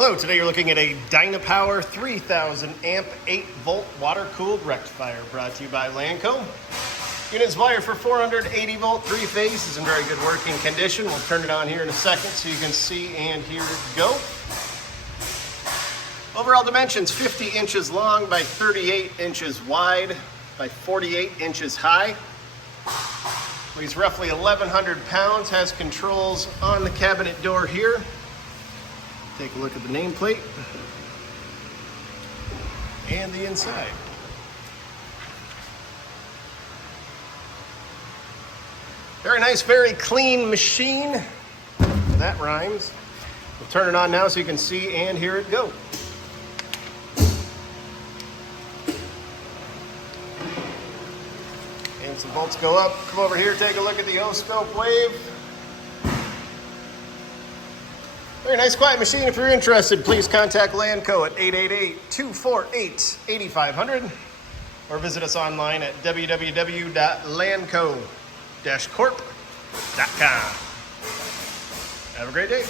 Hello, today you're looking at a Dynapower 3000 amp 8 volt water cooled rectifier brought to you by Lanco. Unit's wired for 480 volt 3-phase, is in very good working condition. We'll turn it on here in a second so you can see and hear it go. Overall dimensions 50 inches long by 38 inches wide by 48 inches high. Weighs roughly 1,100 pounds, has controls on the cabinet door here. Take a look at the nameplate and the inside. Very nice, very clean machine. That rhymes. We'll turn it on now so you can see and hear it go. And some bolts go up. Come over here, take a look at the O-scope wave. Very nice, quiet machine. If you're interested, please contact Lanco at 888-248-8500 or visit us online at www.lanco-corp.com. Have a great day.